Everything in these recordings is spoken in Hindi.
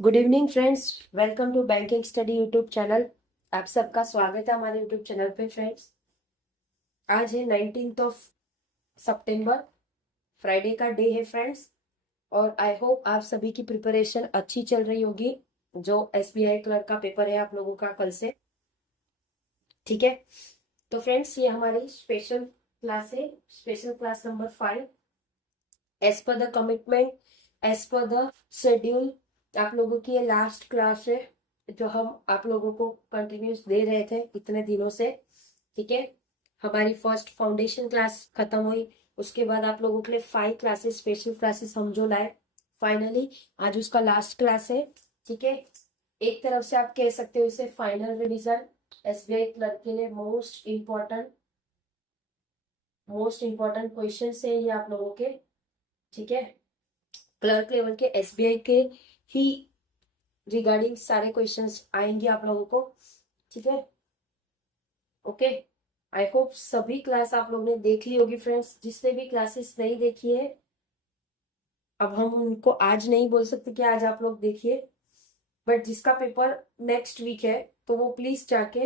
Good evening friends, welcome to banking study YouTube channel. आप सबका स्वागत है हमारे यूट्यूब चैनल पे। फ्रेंड्स, आज है 19th ऑफ सितंबर, फ्राइडे का डे है फ्रेंड्स। और आई होप आप सभी की प्रिपरेशन अच्छी चल रही होगी। जो एसबीआई क्लर्क का पेपर है आप लोगों का कल से, ठीक है। तो फ्रेंड्स, ये हमारी स्पेशल क्लास है, special class number 5। As per the commitment, as per the schedule, आप लोगों की ये लास्ट क्लास है जो हम आप लोगों को कंटिन्यूस दे रहे थे इतने दिनों से, ठीक है। हमारी फर्स्ट फाउंडेशन क्लास खत्म हुई, उसके बाद आप लोगों के लिए 5 क्लासेस, स्पेशल क्लासेस हम जो लाए, फाइनली आज उसका लास्ट क्लास है, ठीक है। एक तरफ से आप कह सकते हो इसे फाइनल रिवीजन। एसबीआई क्लर्क के लिए मोस्ट इंपॉर्टेंट क्वेश्चन है ये आप लोगों के, ठीक है। क्लर्क लेवल के एसबीआई के ही रिगार्डिंग सारे क्वेश्चंस आएंगे आप लोगों को, ठीक है। ओके, आई होप सभी क्लास आप लोग ने देख ली होगी फ्रेंड्स। जिसने भी क्लासेस नहीं देखी है, अब हम उनको आज नहीं बोल सकते कि आज आप लोग देखिए, बट जिसका पेपर नेक्स्ट वीक है तो वो प्लीज जाके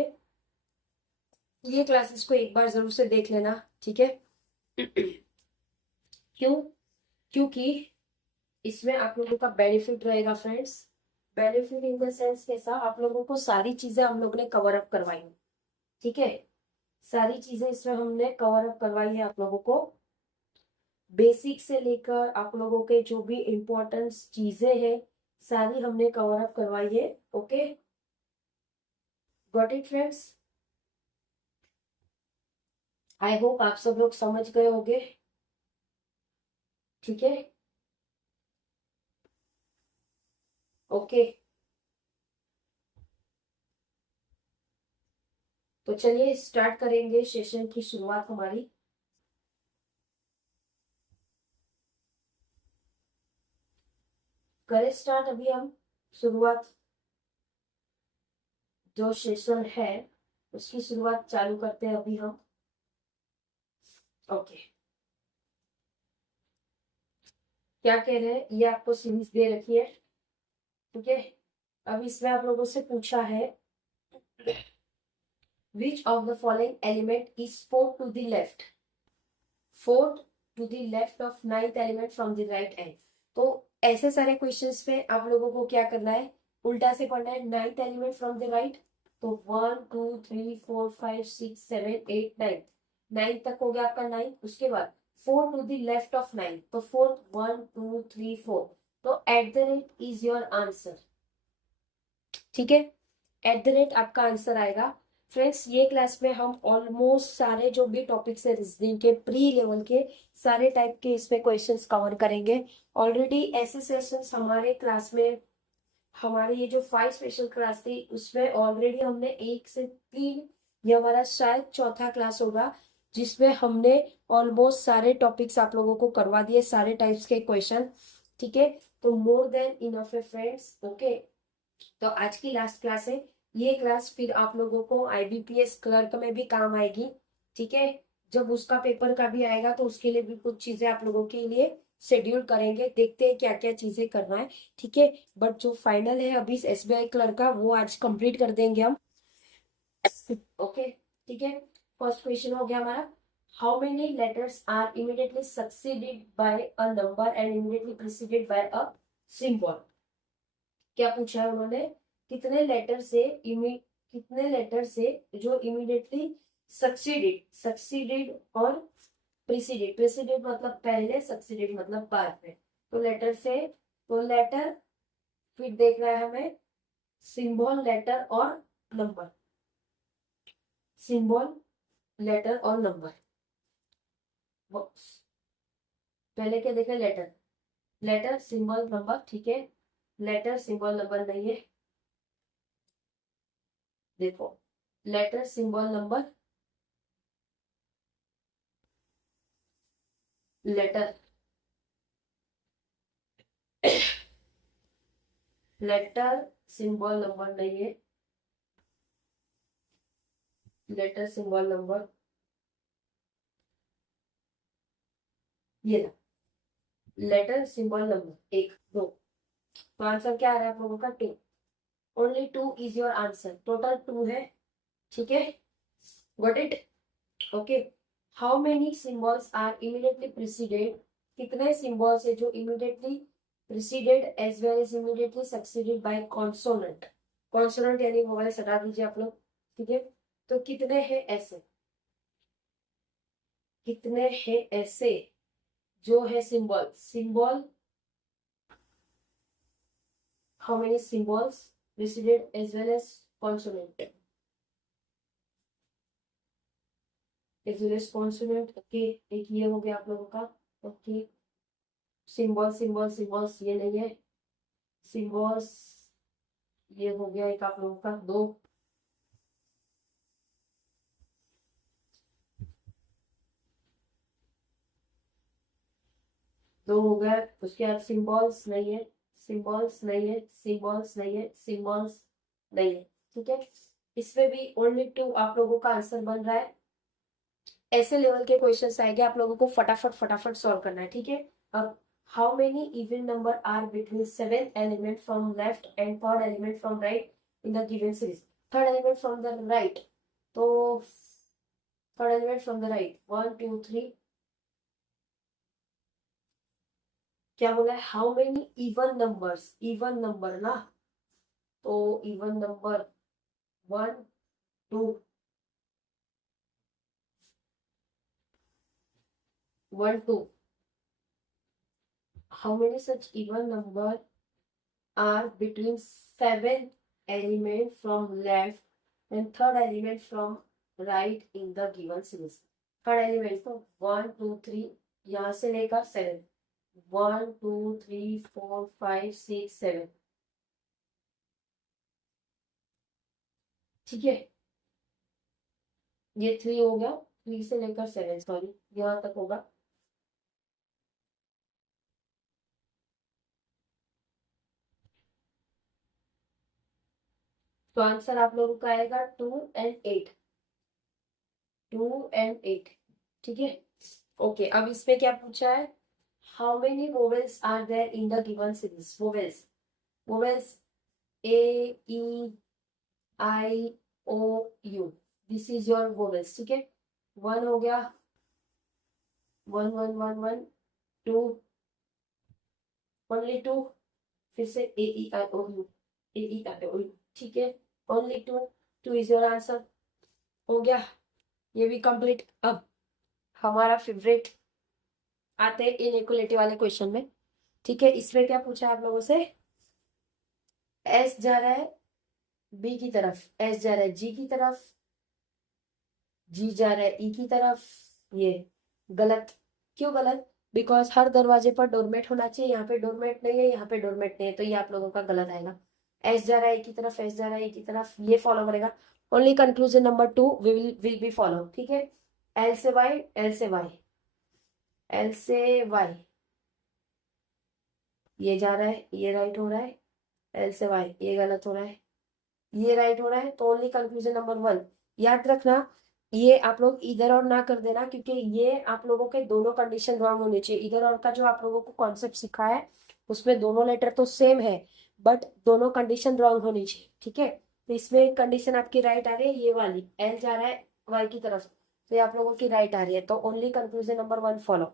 ये क्लासेस को एक बार जरूर से देख लेना, ठीक है। क्यों? क्योंकि इसमें आप लोगों का बेनिफिट रहेगा friends. Benefit in the sense कैसा, आप लोगों को सारी चीजें हम लोग ने कवर अप करवाई, ठीक है। सारी चीजें इसमें हमने कवर अप करवाई है आप लोगों को, बेसिक से लेकर आप लोगों के जो भी इम्पोर्टेंट चीजें हैं सारी हमने कवर अप करवाई है। Okay, got it friends? I hope आप सब लोग समझ गए होंगे, ठीक है। ओके, तो चलिए स्टार्ट करेंगे सेशन की शुरुआत हमारी। करें स्टार्ट अभी हम शुरुआत, जो सेशन है उसकी शुरुआत चालू करते हैं अभी हम। ओके, क्या कह रहे हैं, ये आपको सीरीज दे रखी है, ठीक है। अब इसमें आप लोगों से पूछा है, which of the following element is fourth to the left, fourth to the left of ninth element from the right end। तो ऐसे सारे क्वेश्चंस पे आप लोगों को क्या करना है, उल्टा से पढ़ना है। Ninth element from the right, तो 1 2 3 4 5 6 7 8 9, नाइन्थ तक हो गया आपका नाइन्थ। उसके बाद 4 to the left of ninth, तो फोर्थ 1 2 3 4, तो at the rate is your answer, ठीक है। एट द रेट आपका आंसर आएगा। फ्रेंड्स, ये क्लास में हम ऑलमोस्ट सारे जो भी टॉपिक्स है रीजनिंग के प्री लेवल के, सारे टाइप के इसमें क्वेश्चंस कवर करेंगे। ऑलरेडी ऐसे सेशंस हमारे क्लास में, हमारी ये जो 5 स्पेशल क्लास थी उसमें ऑलरेडी हमने 1 से 3, ये हमारा शायद चौथा क्लास होगा जिसमें हमने ऑलमोस्ट सारे टॉपिक्स आप लोगों को करवा दिए, सारे टाइप्स के क्वेश्चन, ठीक है। तो मोर देन इनफ है फ्रेंड्स। ओके, तो आज की लास्ट क्लास है ये क्लास, फिर आप लोगों को आईबीपीएस क्लर्क में भी काम आएगी, ठीक है। जब उसका पेपर का भी आएगा तो उसके लिए भी कुछ चीजें आप लोगों के लिए शेड्यूल करेंगे, देखते हैं क्या क्या चीजें करना है, ठीक है। बट जो फाइनल है अभी एसबीआई क्लर्क का, वो आज कंप्लीट कर देंगे हम। ओके, ठीक है। फर्स्ट क्वेश्चन हो गया हमारा, how many letters are immediately succeeded by a number and immediately preceded by a symbol. क्या पूछा है उन्होंने, कितने लेटर से जो इमीडिएटली सक्सीडेड और प्रीसीडेड, प्रीसीडेड मतलब पहले, सक्सीडेड मतलब बाद में, तो लेटर से, तो लेटर, फिर देखना है हमें सिंबल, लेटर और नंबर, सिंबल, लेटर और नंबर। पहले क्या देखा, लेटर, लेटर सिंबल नंबर, ठीक है। लेटर सिंबल नंबर नहीं है, देखो, letter symbol number, letter, letter symbol number नहीं है, लेटर सिंबल नंबर ये रहा, लेटर सिंबल नंबर 1 2। तो आंसर क्या आ रहा है आप लोगों का 2. Only 2 is your answer. Total 2 है. ठीक है, got it. Okay. How many symbols are immediately preceded. कितने सिंबल्स है जो immediately preceded as well as immediately succeeded by consonant. Consonant यानी वोवेल्स हटा दीजिए आप लोग. ठीक है, तो कितने हैं ऐसे, कितने हैं ऐसे जो है symbol. Symbol, how many symbols preceded as well as consonant. As well as consonant. Okay, एक ये हो गया आप लोगों का. ओके, सिंबल सिंबल सिंबल्स ये नहीं है. सिंबल्स ये हो गया एक आप लोगों का. दो. दो हो गया. उसके बाद सिंबल्स नहीं है, सिंबल्स नहीं है, सिंबल्स नहीं है, सिंबल्स नहीं है. ठीक है, इसमें भी ओनली 2 आप लोगों का आंसर बन रहा है. ऐसे लेवल के क्वेश्चंस आएंगे, आप लोगों को फटाफट फटाफट सॉल्व करना है. ठीक है, अब how many even number are between 7 element from left and third element from right in the given series. Third element from the right, तो third element from the right 1 2 3. क्या बोला है, how many even numbers. Even number ना, तो even number 1 2 1 2. How many such even number are between 7 element from left and third element from right in the given series. Third element तो 1 2 3 यहाँ से लेकर 7. 1 2 3 4 5 6 7. ठीक है, ये 3 हो गया. 3 से लेकर 7, सॉरी यहाँ तक होगा. तो आंसर आप लोगों का आएगा 2 and 8. 2 and 8. ठीक है, ओके. अब इसमें क्या पूछा है, how many vowels are there in the given series. Vowels, vowels A E I O U, this is your vowels. ठीक है, 1 हो गया. 1 1 1 1 2, ओनली 2. फिर से ए E I O you, A E I O you. ठीक है, ओनली 2. 2 is your answer. हो गया, ये भी कंप्लीट. अब हमारा फेवरेट आते हैं इनइक्वालिटी वाले क्वेश्चन में. ठीक है, इसमें क्या पूछा है आप लोगों से, एस जा रहा है बी की तरफ, एस जा रहा है जी की तरफ, जी जा रहा है ई की तरफ. ये गलत. क्यों गलत, बिकॉज हर दरवाजे पर डोरमेट होना चाहिए. यहाँ पे डोरमेट नहीं है, यहाँ पे डोरमेट नहीं है, तो ये आप लोगों का गलत आएगा. एस जा रहा है ए की तरफ, एस जा रहा है ए की तरफ, ये फॉलो करेगा. Only conclusion number 2 will be follow. ठीक है, एल से वाई, एल से वाई, एल से वाई, ये जा रहा है, ये राइट हो रहा है. एल से वाई, ये गलत हो रहा है, ये राइट हो रहा है. तो ओनली कंक्लूजन नंबर 1. याद रखना, ये आप लोग इधर और ना कर देना, क्योंकि ये आप लोगों के दोनों कंडीशन रॉन्ग होने चाहिए. इधर और का जो आप लोगों को कॉन्सेप्ट सिखा है उसमें दोनों लेटर तो सेम है, बट दोनों कंडीशन रॉन्ग होनी चाहिए. ठीक है, तो इसमें एक कंडीशन आपकी राइट आ रही है, ये वाली, एल जा रहा है वाई की तरफ, तो ये आप लोगों की राइट आ रही है. तो ओनली कंक्लूजन नंबर 1 फॉलो.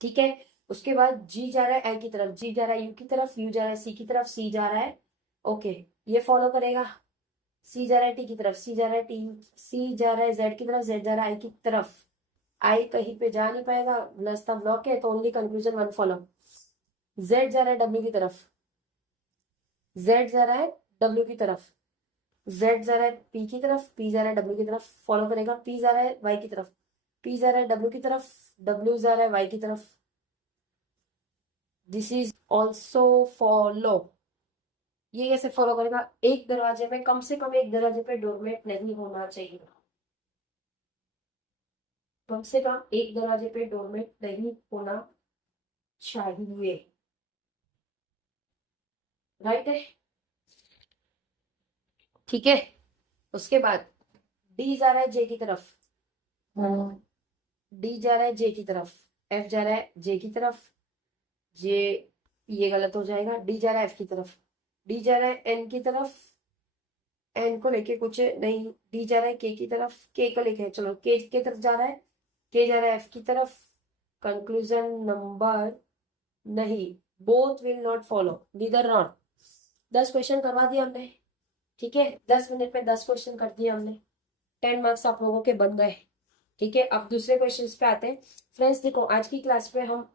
ठीक है, उसके बाद जी जा रहा है आई की तरफ, जी जा रहा है यू की तरफ, यू जा रहा है सी की तरफ, सी जा रहा है, ओके, ये फॉलो करेगा. सी जा रहा है टी की तरफ, सी जा रहा है टी, सी जा रहा है जेड की तरफ, जेड जा रहा है आई की तरफ. आई कहीं पे जा नहीं पाएगा, रास्ता ब्लॉक है, तो ओनली कंक्लूजन 1 फॉलो. जेड जा रहा है डब्ल्यू की तरफ, जेड जा रहा है डब्ल्यू की तरफ, जेड जा रहा है पी की तरफ, पी जा रहा है डब्ल्यू की तरफ, फॉलो करेगा. पी जा रहा है वाई की तरफ, पी जा रहा है डब्ल्यू की तरफ, डब्ल्यू जा रहा है वाई की तरफ. This is also follow. ये कैसे फॉलो करेगा, एक दरवाजे में, कम से कम एक दरवाजे पे डोरमेट नहीं होना चाहिए. कम से कम एक दरवाजे पे डोरमेट नहीं होना चाहिए. राइट है, ठीक है. उसके बाद डी जा रहा है जे की तरफ, डी जा रहा है जे की तरफ, एफ जा रहा है जे की तरफ, जे ये गलत हो जाएगा, डी जा रहा है एफ की तरफ, डी जा रहा है एन की तरफ, एन को लेके कुछ नहीं, डी जा रहा है के की तरफ, के को लेके चलो के की तरफ जा रहा है, के जा रहा है एफ की तरफ, कंक्लूजन नंबर नहीं, both will not follow, neither not. 10 question करवा दिए हमने, ठीक है, 10 मिनट में 10 क्वेश्चन कर दिए हमने, 10 मार्क्स आप लोगों के बन गए, ठीक है। अब दूसरे क्वेश्चन पे आते हैं फ्रेंड्स। देखो आज की क्लास में हम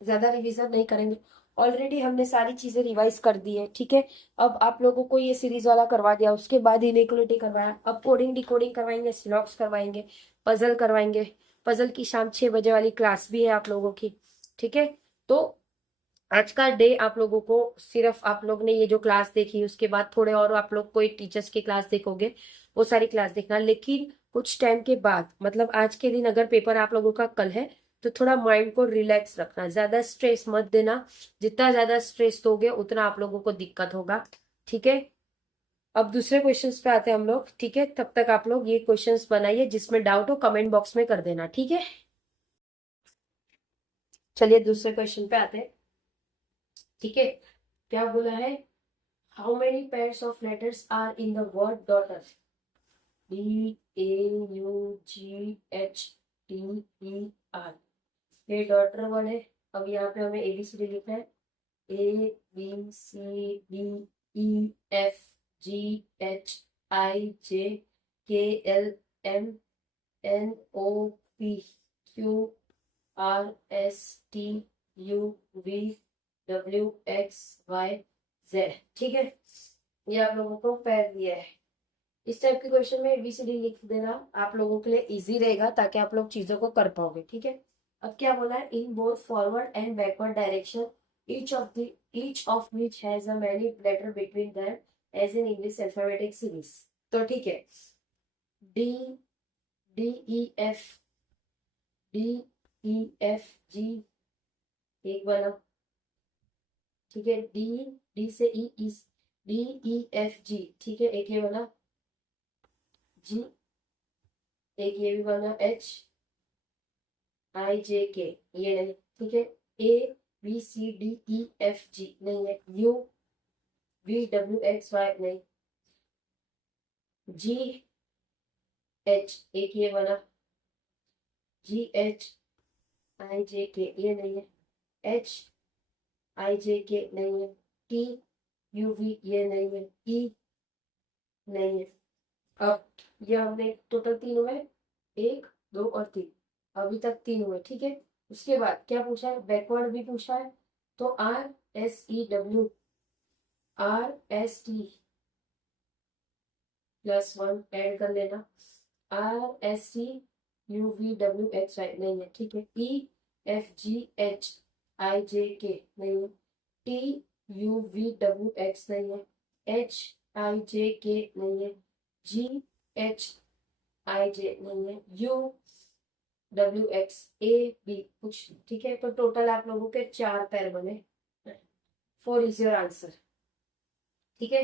ज्यादा रिवीजन नहीं करेंगे, ऑलरेडी हमने सारी चीजें रिवाइज कर दी है, ठीक है। अब आप लोगों को ये सीरीज वाला करवा दिया, उसके बाद इनइक्वालिटी करवाया, अब कोडिंग डिकोडिंग करवाएंगे, सिलॉक्स करवाएंगे, पजल करवाएंगे, पजल की शाम 6 बजे वाली क्लास भी है आप लोगों की, ठीक है। तो आज का डे आप लोगों को सिर्फ आप लोग ने ये जो क्लास देखी उसके बाद थोड़े और आप लोग कोई टीचर्स की क्लास देखोगे, वो सारी क्लास देखना, लेकिन कुछ टाइम के बाद, मतलब आज के दिन अगर पेपर आप लोगों का कल है तो थोड़ा माइंड को रिलैक्स रखना, ज्यादा स्ट्रेस मत देना, जितना ज्यादा स्ट्रेस दोगे उतना आप लोगों को दिक्कत होगा, ठीक है। अब दूसरे क्वेश्चंस पे आते हैं हम लोग, ठीक है। तब तक आप लोग ये क्वेश्चंस बनाइए, जिसमें डाउट हो कमेंट बॉक्स में कर देना, ठीक है। चलिए दूसरे क्वेश्चन पे आते हैं, ठीक है। क्या बोला है, how many pairs of letters are in the word daughter, DAUGHTER, ये डॉटर वर्ड है। अब यहाँ पे हमें ABCD लिखना है, ABCDEFGHIJKLMNOPQRSTUVWXYZ, ठीक है। ये आप लोगों को पैर दिया है, इस टाइप के क्वेश्चन में ABCD लिख देना आप लोगों के लिए इजी रहेगा, ताकि आप लोग चीजों को कर पाओगे, ठीक है। अब क्या बोला है, in both forward and backward direction each of which has a many letter between them as in English alphabetic series, तो ठीक है, D DEFG एक बना, ठीक है, D से DEFG, ठीक है, एक ये बना, G एक ये भी बना, HIJK ये नहीं, ठीक है, ABCDEFG नहीं है, UVWXY नहीं, GH एक ये बना, GHIJK ये नहीं है, HIJK नहीं है, TUV ये नहीं है, E नहीं है। अब ये हमने टोटल 3 हुए, 1 2 और 3, अभी तक 3 हुए, ठीक है। उसके बाद क्या पूछा है, बैकवर्ड भी पूछा है, तो RSEW RST+1 ऐड कर लेना, RSTUVWXY नहीं है, ठीक है, EFGHIJK नहीं है, TUVWX नहीं है, HIJK नहीं है, GHIJ नहीं है, UWXAB कुछ, ठीक है। तो टोटल आप लोगों के 4 पैर बने, 4 इज योर आंसर, ठीक है,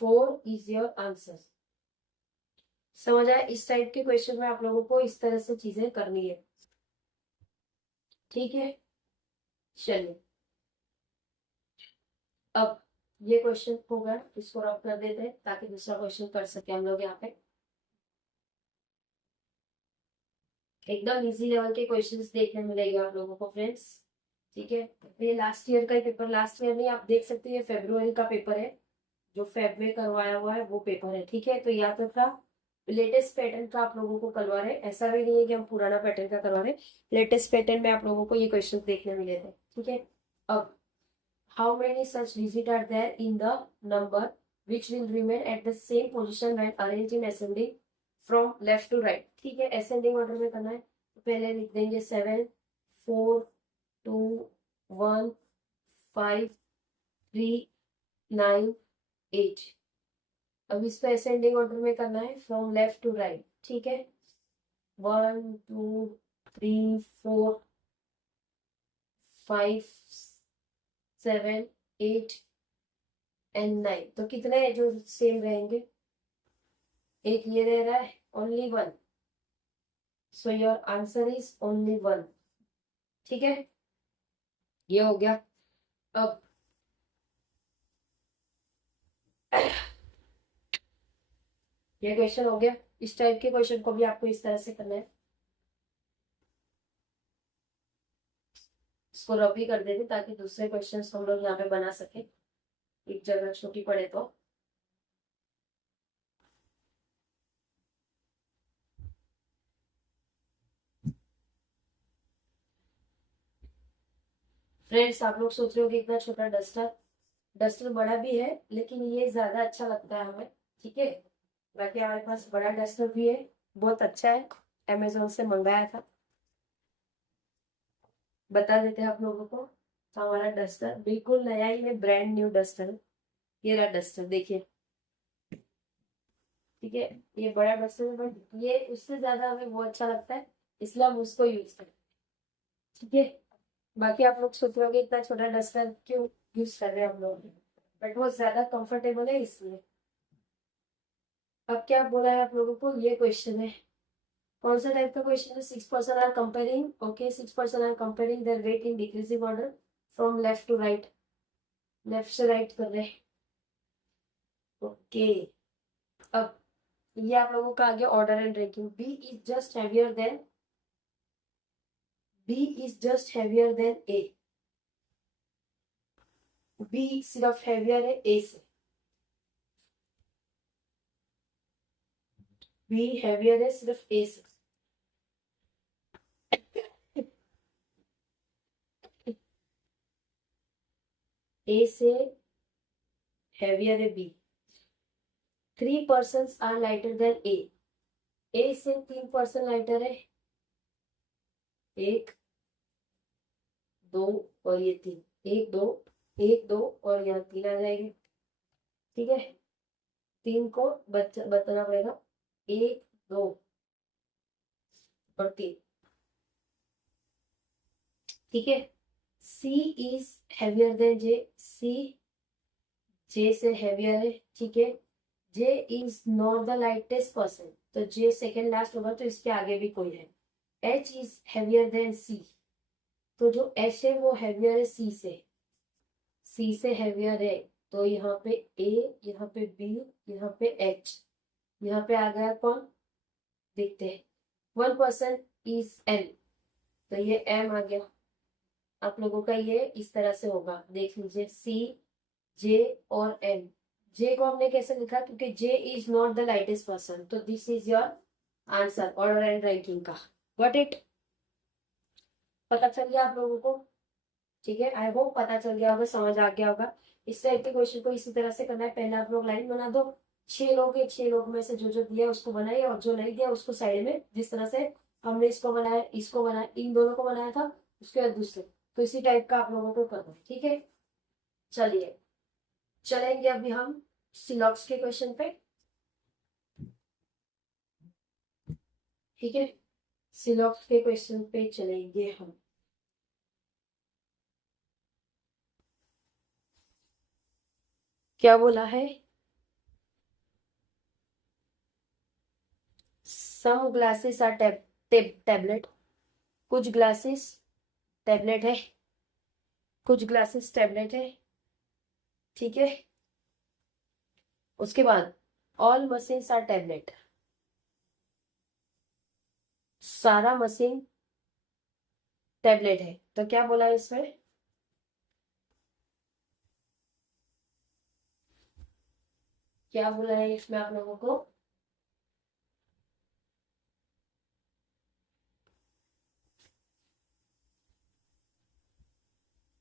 4 इज योर आंसर। समझ आया, इस टाइप के क्वेश्चन में आप लोगों को इस तरह से चीजें करनी है, ठीक है। चलिए अब ये क्वेश्चन होगा, इसको रब कर देते हैं ताकि दूसरा क्वेश्चन कर सके हम लोग यहाँ पे। एकदम इजी लेवल के क्वेश्चंस देखने मिलेंगे आप लोगों को फ्रेंड्स, ठीक है। ये लास्ट ईयर का ही पेपर, लास्ट ईयर नहीं आप देख सकते हैं, फरवरी का पेपर है, जो फेब में करवाया हुआ है वो पेपर है, ठीक है। तो याद रखना, लेटेस्ट पैटर्न का आप लोगों को करवा रहे हैं, ऐसा भी नहीं है कि हम पुराना पैटर्न का करवा रहे हैं, लेटेस्ट पैटर्न में आप लोगों को ये क्वेश्चन देखने मिले थे, ठीक है। अब how many such digit are there in the number which will remain at the same position when arrange in ascending from left to right, ठीक है, असेंडिंग ऑर्डर में करना है, तो पहले लिख देंगे 7 4 2 1 5 3 9 8। अब इस पे असेंडिंग ऑर्डर में करना है फ्रॉम लेफ्ट टू राइट, ठीक है, 1 2 3 4 5 7 8 एंड 9, तो कितने जो सेम रहेंगे, एक ये रह रहा है, only 1, so your answer is only 1, ठीक है। ये हो गया। अब ये क्वेश्चन हो गया। इस टाइप के क्वेश्चन को भी आपको इस तरह से करना है। इसको रब भी कर देते ताकि दूसरे क्वेश्चन हम लोग यहाँ पे बना सके, एक जगह छोटी पड़े तो। फ्रेंड्स, आप लोग सोच रहे हो कि इतना छोटा डस्टर, डस्टर बड़ा भी है लेकिन ये ज्यादा अच्छा लगता है हमें, ठीक है। बाकी हमारे पास बड़ा डस्टर भी है, बहुत अच्छा है, अमेजोन से मंगाया था। बता देते हैं आप लोगों को। तो हमारा डस्टर बिल्कुल नया ही है, ब्रांड न्यू डस्टर है। ये रहा डस्टर, देखिए, ठीक है। ये बड़ा डस्टर है बट ये उससे ज्यादा हमें वो अच्छा लगता है, इसलिए हम उसको यूज करते हैं, ठीक है। बाकी आप लोग सोच रहे होंगे इतना छोटा डस्टर क्यों यूज कर रहे हैं हम लोग, बट वो ज्यादा कंफर्टेबल है इसलिए। अब क्या बोला है आप लोगों को, ये क्वेश्चन है। कौन सा टाइप का क्वेश्चन है? 6 person are comparing, okay, 6 person are comparing their weight in decreasing order from left to right. Left से राइट कर रहे हैं, ओके। अब ये आप लोगों का आ गया order and ranking. B is just heavier than A. B सिर्फ हैवियर है ए से, बी हैवियर है सिर्फ ए से। ए से हैवियर है B. 3 persons are lighter than A. A से 3 पर्सन लाइटर है, एक, दो और ये तीन। एक दो, एक दो और यहाँ तीन आ जाएंगे, ठीक है। तीन को बताना पड़ेगा, एक, दो और तीन, ठीक है। C is heavier than J. C J से हैवियर है, ठीक है। J is not the lightest person, तो जे सेकेंड लास्ट होगा तो इसके आगे भी कोई है। एच इज हैवियर देन सी, तो जो एच है वो हैवियर है सी से। सी से हैवियर है, तो यहाँ पे ए, यहाँ पे बी, यहाँ पे एच, यहाँ पे आ गया कौन, देखते हैं। 1 पर्सन इज एन, तो ये एम आ गया। आप लोगों का ये इस तरह से होगा, देख लीजिए, सी, जे और एम। जे को हमने कैसे लिखा, क्योंकि J is not the lightest person, तो this is your answer order and ranking का। Got it? पता चल गया आप लोगों को? ठीक है, आई होप पता चल गया होगा, समझ आ गया होगा। इस टाइप के क्वेश्चन को इसी तरह से करना है। पहले आप लोग लाइन बना दो, 6 लोग है, 6 लोग में से जो जो दिया उसको बनाइए, और जो नहीं दिया उसको साइड में, जिस तरह से हमने इसको बनाया, इसको बनाया, इन दोनों को बनाया था, उसके बाद दूसरे। तो इसी टाइप का आप लोगों को करना है, ठीक है। चलिए, चलेंगे अभी हम सिलॉक्स के क्वेश्चन पे, ठीक है। सिलॉक्स के क्वेश्चन पे चलेंगे हम। क्या बोला है? Some glasses are tablet. कुछ ग्लासेस टेबलेट है, कुछ ग्लासेस टेबलेट है, ठीक है। उसके बाद ऑल मशीन्स आर टेबलेट। सारा मशीन टेबलेट है, तो क्या बोला है इसमें? क्या बोला है इसमें आप लोगों को?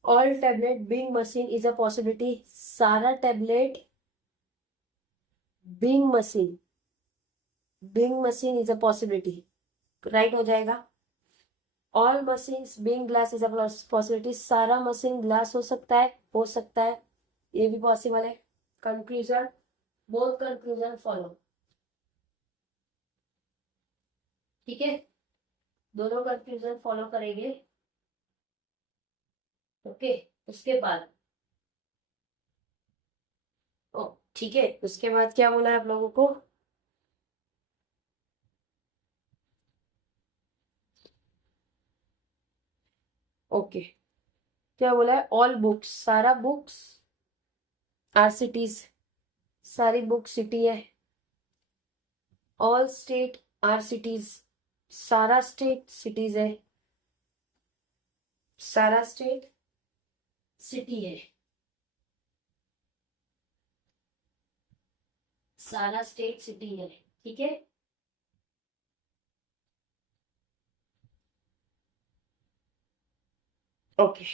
All tablet being machine is a possibility. सारा tablet being machine, being machine is a possibility, right हो जाएगा। All machine being glass is a possibility. सारा मशीन ग्लास हो सकता है, हो सकता है, ये भी पॉसिबल है। कंक्लूजन, बोथ कंक्लूजन फॉलो, ठीक है। दोनों कंक्लूजन फॉलो करेंगे, ओके। उसके बाद ओ, ठीक है, उसके बाद क्या बोला है आप लोगों को? ओके, क्या बोला है? ऑल बुक्स, सारा बुक्स आर सिटीज, सारी बुक सिटी है। ऑल स्टेट आर सिटीज, सारा स्टेट सिटीज है, सारा स्टेट सिटी है, सारा स्टेट सिटी है। ठीक है, ओके।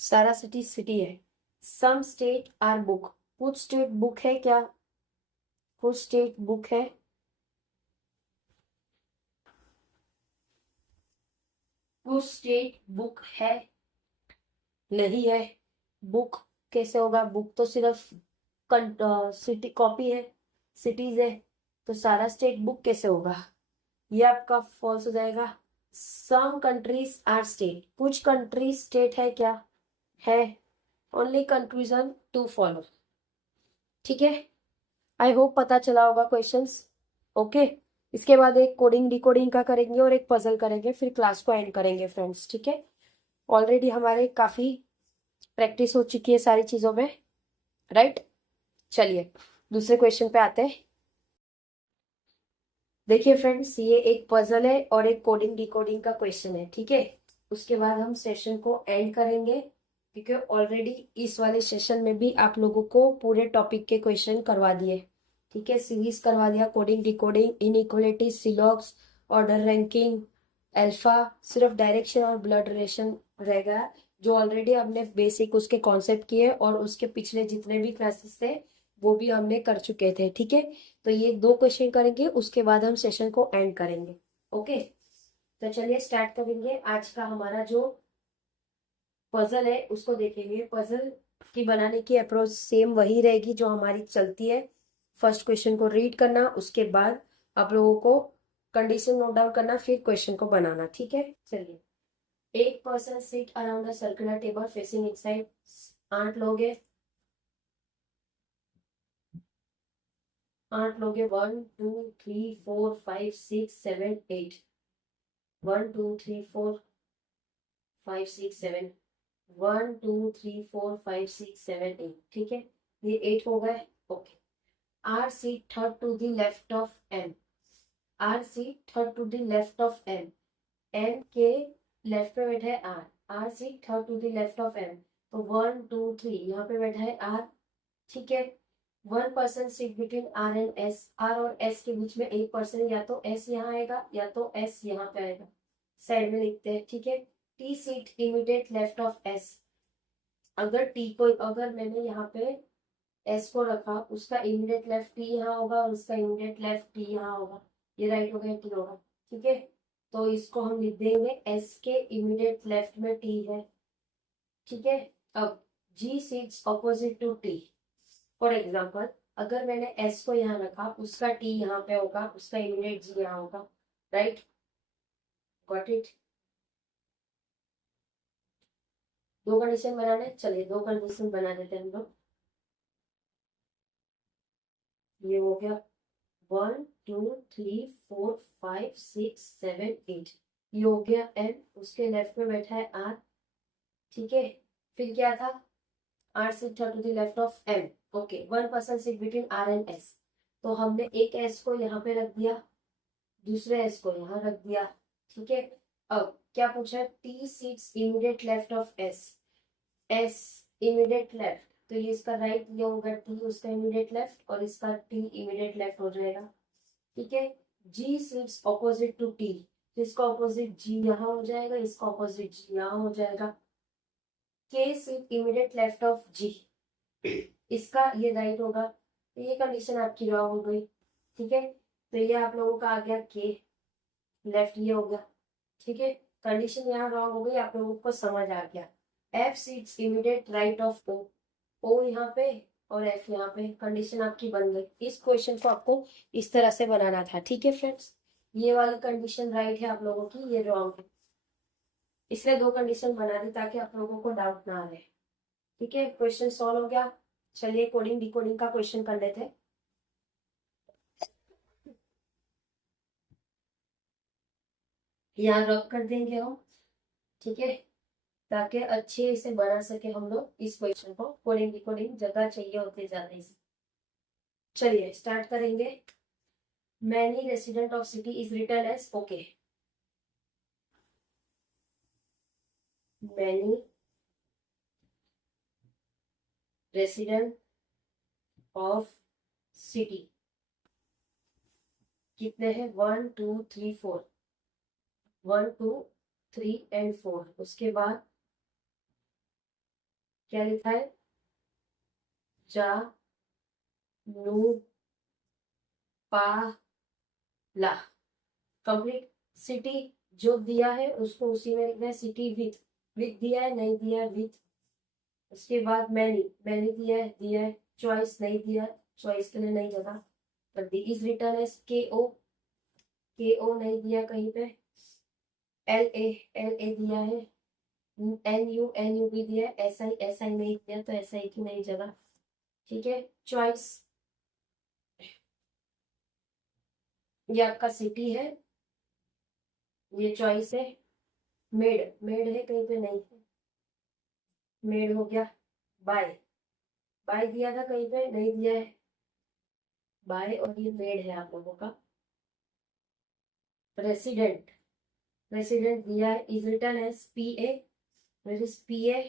सारा सिटी सिटी है। सम स्टेट आर बुक, कुछ स्टेट बुक है क्या? कुछ स्टेट बुक है, कुछ स्टेट बुक है, नहीं है। बुक कैसे होगा? बुक तो सिर्फ सिटी कॉपी है, सिटीज है, तो सारा स्टेट बुक कैसे होगा? ये आपका फॉल्स हो जाएगा। सम कंट्रीज आर स्टेट, कुछ कंट्रीज स्टेट है क्या? है। Only conclusion to follow. ठीक है, आई होप पता चला होगा क्वेश्चंस। ओके, इसके बाद एक कोडिंग डिकोडिंग का करेंगे और एक पजल करेंगे, फिर क्लास को एंड करेंगे फ्रेंड्स। ठीक है, ऑलरेडी हमारे काफी प्रैक्टिस हो चुकी है सारी चीजों में, राइट। चलिए दूसरे क्वेश्चन पे आते हैं। देखिए फ्रेंड्स, ये एक पजल है और एक कोडिंग डिकोडिंग का क्वेश्चन है। ठीक है, उसके बाद हम सेशन को एंड करेंगे, क्योंकि ऑलरेडी इस वाले सेशन में भी आप लोगों को पूरे टॉपिक के क्वेश्चन करवा दिए। ठीक है, सीरीज करवा दिया, coding decoding, inequality, syllogisms, order ranking, alpha, सिर्फ डायरेक्शन और ब्लड रिलेशन रहेगा, जो ऑलरेडी हमने बेसिक उसके कॉन्सेप्ट किए और उसके पिछले जितने भी क्लासेस थे वो भी हमने कर चुके थे। ठीक है, तो ये दो क्वेश्चन करेंगे, उसके बाद हम सेशन को एंड करेंगे। ओके, तो चलिए स्टार्ट करेंगे। आज का हमारा जो पजल है उसको देखेंगे। पजल की बनाने की अप्रोच सेम वही रहेगी जो हमारी चलती है। फर्स्ट क्वेश्चन को रीड करना, उसके बाद आप लोगों को कंडीशन नोट डाउन करना, फिर क्वेश्चन को बनाना। ठीक है, चलिए। 8 person sit around a circular table facing inside. 8 लोग हैं, 8 लोग हैं। 1 2 3 4 5 6 7 8। 1 2 3 4 5 6 7। 1 2 3 4 5 6 7 8। ठीक है, ये 8 हो गए। Okay, R sit third to the left of M. R sit third to the left of M, M के लेफ्ट पे बैठा है R. R sit third to the left of M, तो 1 2 3 यहाँ पे बैठा है आर। ठीक है, 1 person seat between R and S. R और एस के बीच में एक पर्सन, या तो एस यहाँ आएगा या तो एस यहाँ पे आएगा। साइड में लिखते हैं। ठीक है, T seat immediate left of S. अगर टी को, अगर मैंने यहाँ पे एस को रखा, उसका इमीडिएट लेफ्ट टी यहाँ होगा और उसका इमीडिएट लेफ्ट टी यहाँ होगा। ये राइट हो गया, टी होगा। ठीक है, तो इसको हम लिख देंगे एस के इमीडिएट लेफ्ट में टी है। ठीक है, अब G sits opposite to T. For example, अगर मैंने एस को यहाँ रखा, उसका टी यहाँ पे होगा, उसका इमीडिएट जी यहाँ होगा। Right, got it. दो कंडीशन बनाने, चलिए दो कंडीशन बना देते हैं हम लोग। ये हो गया 1 2 3 4 5 6 7 8। ये हो गया एन, उसके लेफ्ट में बैठा है आर। ठीक है, फिर क्या था? R sit to the left of M. Okay, 1 person sit between R and S, तो हमने एक एस को यहाँ पे रख दिया, दूसरे एस को यहाँ रख दिया। ठीक है, अब क्या पूछा है? T seats immediate left of S. S immediate left, तो ये इसका राइट, ये होगा टी उसका इमीडिएट लेफ्ट, और इसका टी इमीडिएट लेफ्ट हो जाएगा। ठीक है, जी सिट्स ऑपोजिट टू टी, तो इसका ऑपोजिट जी यहाँ हो जाएगा, इसका ऑपोजिट जी यहाँ हो जाएगा। के सिट इमीडिएट लेफ्ट ऑफ जी, इसका ये राइट होगा, तो ये कंडीशन आपकी रॉन्ग हो गई। ठीक है, तो ये आप लोगों का आ गया के लेफ्ट, ये हो गया। ठीक है, कंडीशन यहाँ रॉन्ग हो गई, आप लोगों को समझ आ गया। F sits immediate right of O. O यहाँ पे और एफ यहाँ पे, कंडीशन आपकी बन गई। इस क्वेश्चन को आपको इस तरह से बनाना था। ठीक है फ्रेंड्स, ये वाली कंडीशन राइट है आप लोगों की, ये रॉन्ग है, इसलिए दो कंडीशन बना दी ताकि आप लोगों को डाउट ना आए। ठीक है, क्वेश्चन सॉल्व हो गया। चलिए कोडिंग डिकोडिंग का क्वेश्चन कर लेते हैं। यहाँ रब कर देंगे हम। ठीक है, ताकि अच्छे से बना सके हम लोग इस क्वेश्चन को। कोडिंग डिकोडिंग जगह चाहिए होते ज्यादा इसे। चलिए स्टार्ट करेंगे। Many resident of city is written as, okay, many resident of city कितने हैं, 1 2 3 4, 1 2 3 एंड 4। उसके बाद क्या लिखा है, जा नू पा ला, कंप्लीट। सिटी जो दिया है उसको उसी में लिखना है, सिटी विथ दिया है, नहीं दिया है विथ। उसके बाद मैनी, मैनी दिया है, चॉइस नहीं दिया, चॉइस के लिए नहीं जगह, पर दी इज रिटर्न एज के ओ नहीं दिया कहीं पे, एल ए दिया है, एन यू भी दिया है, एस आई नहीं दिया तो एस आई की नहीं जगह, ठीक है। चॉइस, ये आपका सिटी है, ये चॉइस है। मेड, मेड है कहीं पे, नहीं है, मेड हो गया। बाय, बाय दिया था कहीं पे, नहीं दिया है बाय, और ये मेड है आप लोगों का। रेसिडेंट, रेसिडेंट दिया है, is written as P A, where is P A,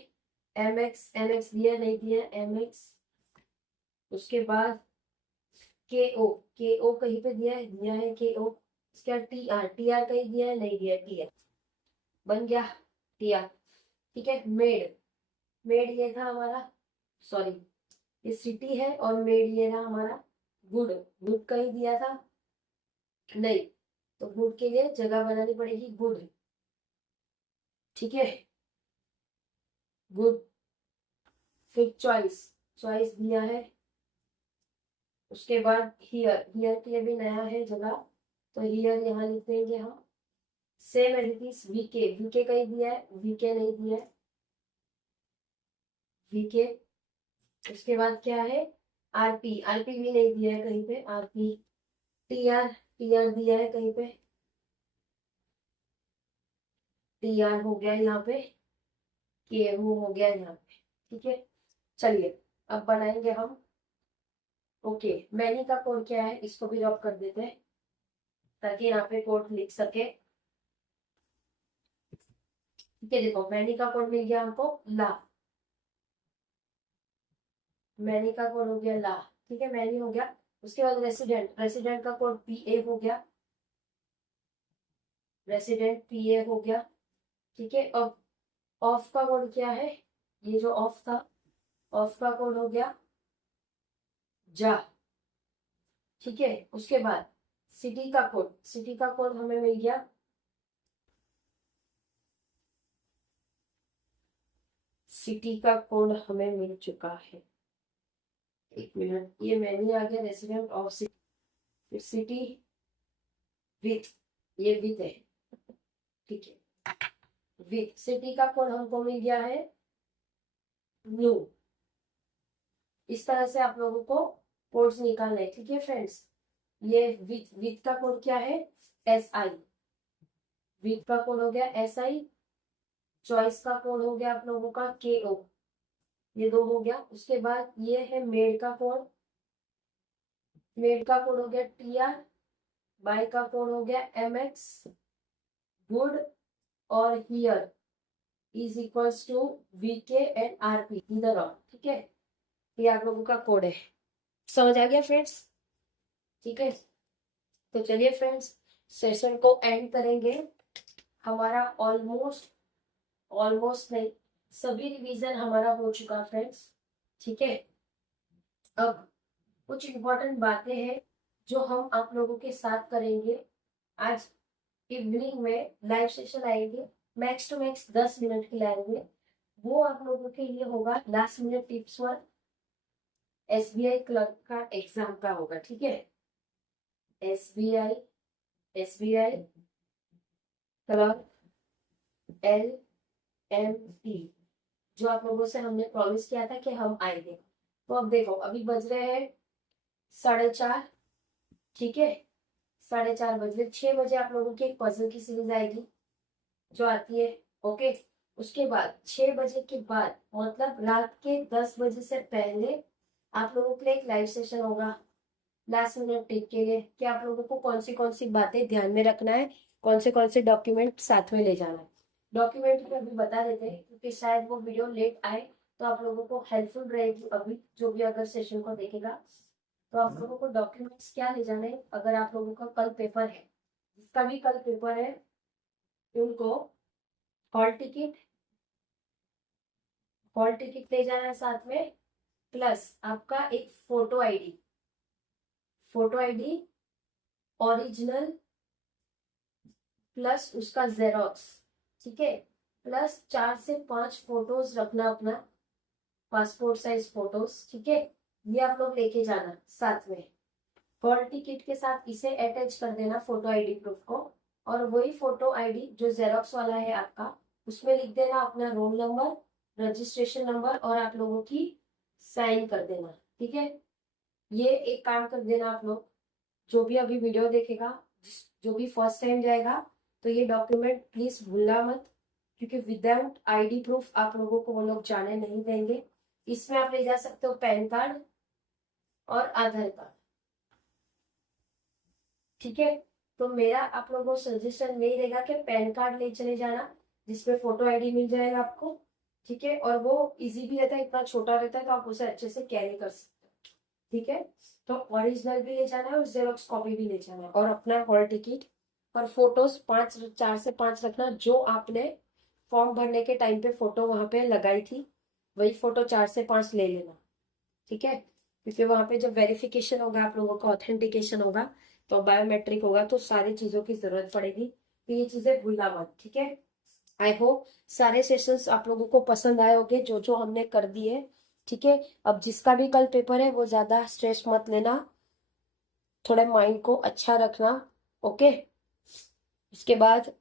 M X दिया नहीं दिया एम एक्स। उसके बाद के ओ कहीं पे दिया है के ओ। उसके बाद टी आर कहीं दिया है, नहीं दिया टी आर, बन गया टी आर, ठीक है। मेड, मेड ये था हमारा, सॉरी ये सिटी है, और मेड ये था हमारा गुड, गुड कहीं दिया था नहीं, तो गुड के लिए जगह बनानी पड़ेगी गुड, ठीक है, गुड। फिर चॉइस, चॉइस दिया है। उसके बाद हियर, हियर के लिए भी नया है जगह, तो हियर यहाँ लिख देंगे हम। Same as it is VK, VK कहीं दिया है, वीके नहीं दिया है वीके। उसके बाद क्या है, आरपी, आरपी भी नहीं दिया है कहीं पे, आरपी। टी आर दिया है कहीं पे, टी आर हो गया यहाँ पे, के हो गया यहाँ पे, ठीक है। चलिए अब बनाएंगे हम, ओके। मैनी का कोड क्या है, इसको भी ड्रॉप कर देते हैं ताकि यहाँ पे कोड लिख सके, ठीक है। देखो मैनी का कोड मिल गया हमको ला, मैनी का कोड हो गया ला, ठीक है, मैनी हो गया। उसके बाद रेसिडेंट, रेसिडेंट का कोड पी ए हो गया, रेसिडेंट पी ए हो गया, ठीक है। अब ऑफ का कोड क्या है, ये जो ऑफ था, ऑफ का कोड हो गया जा, ठीक है। उसके बाद सिटी का कोड, सिटी का कोड हमें मिल गया, सिटी का कोड हमें मिल चुका है। एक मिनट, ये मैंने आ गया रेसिडेंट ऑफ सिटी, फिर सिटी विथ, ये विथ है, ठीक है। विथ सिटी का कोड हमको मिल गया है न्यू। इस तरह से आप लोगों को कोड्स निकालने, ठीक है फ्रेंड्स। ये विथ, विथ का कोड क्या है, एस आई, विथ का कोड हो गया एस आई। चॉइस का कोड हो गया आप लोगों का के ओ, ये दो हो गया। उसके बाद ये है मेड का कोड, मेड का कोड हो गया टी आर, बाय का कोड हो गया एम एक्स, गुड और here is equals to V K and R P, इधर ऑन, ठीक है। ये आप लोगों का कोड है, समझ आ गया फ्रेंड्स, ठीक है। तो चलिए फ्रेंड्स सेशन को एंड करेंगे। हमारा ऑलमोस्ट, ऑलमोस्ट नहीं, सभी रिवीजन हमारा हो चुका फ्रेंड्स, ठीक है। अब कुछ इंपॉर्टेंट बातें हैं जो हम आप लोगों के साथ करेंगे। आज इवनिंग में लाइव सेशन आएंगे, मैक्स टू मैक्स 10 मिनट के लिए आएंगे। वो आप लोगों के लिए होगा last minute tips one, SBI clerk का एग्जाम का होगा, ठीक है। SBI, SBI clerk L M T, जो आप लोगों से हमने प्रॉमिस किया था कि हम आएंगे। तो अब देखो अभी बज रहे हैं 4:30, ठीक है, 4:30 बज रहे। 6 बजे आप लोगों की एक पजल की सीरीज आएगी जो आती है, ओके। उसके बाद 6 बजे के बाद मतलब रात के 10 बजे से पहले आप लोगों के लिए एक लाइव सेशन होगा लास्ट मिनट टिप के लिए कि आप लोगों को कौन सी बातें ध्यान में रखना है, कौन से डॉक्यूमेंट साथ में ले जाना है। डॉक्यूमेंट भी अभी बता देते हैं क्योंकि शायद वो वीडियो लेट आए तो आप लोगों को हेल्पफुल रहेगी। अभी जो भी अगर सेशन को देखेगा तो आप लोगों को डॉक्यूमेंट्स क्या ले जाने हैं। अगर आप लोगों का कल पेपर है, जिसका भी कल पेपर है, उनको हॉल टिकट ले जाना है साथ में, प्लस आपका एक फोटो आईडी ओरिजिनल प्लस उसका जेरोक्स, ठीक है। प्लस 4 से 5 फोटोज रखना अपना, पासपोर्ट साइज फोटोज, ठीक है। ये आप लोग लेके जाना साथ में। हॉल टिकट के साथ इसे अटैच कर देना फोटो आईडी प्रूफ को, और वही फोटो आईडी जो जेरोक्स वाला है आपका, उसमें लिख देना अपना रोल नंबर, रजिस्ट्रेशन नंबर और आप लोगों की साइन कर देना, ठीक है। ये एक काम कर देना आप लोग, जो भी अभी वीडियो देखेगा, जो भी फर्स्ट टाइम जाएगा, तो ये डॉक्यूमेंट प्लीज भूलना मत, क्योंकि विदाउट आईडी प्रूफ आप लोगों को वो लोग जाने नहीं देंगे। इसमें आप ले जा सकते हो पैन कार्ड और आधार कार्ड, ठीक है। तो मेरा आप लोगों को सजेशन यही रहेगा कि पैन कार्ड ले चले जाना, जिसमें फोटो आईडी मिल जाएगा आपको, ठीक है। और वो इजी भी रहता है, इतना छोटा रहता है तो आप उसे अच्छे से कैरी कर सकते हो, ठीक है। तो ओरिजिनल भी ले जाना है और जेरोक्स कॉपी भी ले जाना है, और अपना हॉल टिकट और फोटोज 4 से 5 रखना, जो आपने फॉर्म भरने के टाइम पे फोटो वहां पे लगाई थी, वही फोटो 4 से 5 ले लेना, ठीक है। क्योंकि वहां पे जब वेरिफिकेशन होगा, आप लोगों का ऑथेंटिकेशन होगा, तो बायोमेट्रिक होगा, तो सारी चीजों की जरूरत पड़ेगी, तो ये चीजें भूलना मत, ठीक है। आई होप सारे सेशंस आप लोगों को पसंद आए होंगे जो हमने कर दिए, ठीक है। अब जिसका भी कल पेपर है वो ज्यादा स्ट्रेस मत लेना, थोड़ा माइंड को अच्छा रखना, ओके। उसके बाद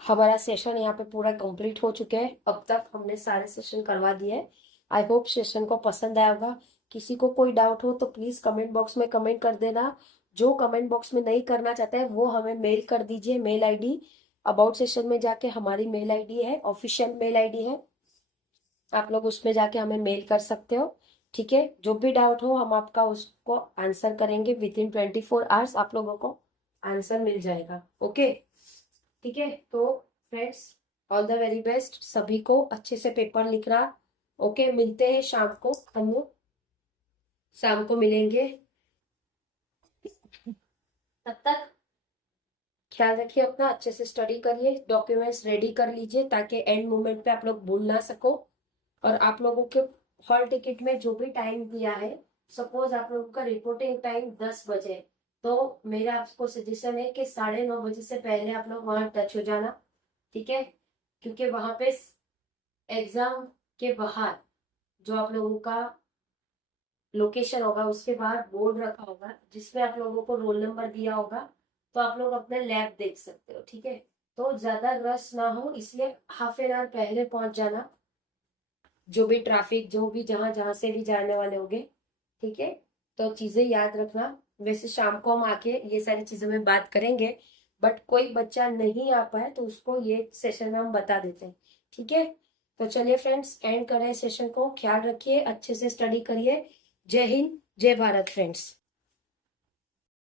हमारा सेशन यहाँ पे पूरा कंप्लीट हो चुके हैं, अब तक हमने सारे सेशन करवा दिए। आई होप सेशन को पसंद आया होगा। किसी को कोई डाउट हो तो प्लीज कमेंट बॉक्स में कमेंट कर देना। जो कमेंट बॉक्स में नहीं करना चाहता है वो हमें मेल कर दीजिए, मेल आईडी अबाउट सेशन में जाके हमारी मेल आईडी है, ऑफिशियल मेल आईडी है, आप लोग उसमें जाके हमें मेल कर सकते हो, ठीक है। जो भी डाउट हो हम आपका उसको आंसर करेंगे, विद इन 24 आवर्स आप लोगों को आंसर मिल जाएगा, ओके, ठीक है। तो friends, all the very best सभी को, अच्छे से पेपर लिखना, ओके। मिलते हैं शाम को, हम लोग शाम को मिलेंगे, तब तक ख्याल रखिए अपना, अच्छे से स्टडी करिए, डॉक्यूमेंट्स रेडी कर लीजिए ताकि एंड मोमेंट पे आप लोग भूल ना सको। और आप लोगों के हॉल टिकट में जो भी टाइम दिया है, सपोज आप लोगों का रिपोर्टिंग टाइम 10 बजे, तो मेरा आपको सजेशन है कि 9:30 बजे से पहले आप लोग वहां टच हो जाना, ठीक है। क्योंकि वहां पे एग्जाम के बाहर जो आप लोगों का लोकेशन होगा, उसके बाहर बोर्ड रखा होगा जिसमें आप लोगों को रोल नंबर दिया होगा, तो आप लोग अपने लैब देख सकते हो, ठीक है। तो ज्यादा रश ना हो इसलिए हाफ एन आवर पहले पहुंच जाना, जो भी ट्रैफिक, जो भी जहां जहां से भी जाने वाले होंगे, ठीक है। तो चीजें याद रखना। वैसे शाम को हम आके ये सारी चीजों में बात करेंगे, बट कोई बच्चा नहीं आ पाए तो उसको ये सेशन में हम बता देते हैं, ठीक है। तो चलिए फ्रेंड्स, एंड करें सेशन को, ख्याल रखिए, अच्छे से स्टडी करिए। जय हिंद, जय भारत फ्रेंड्स।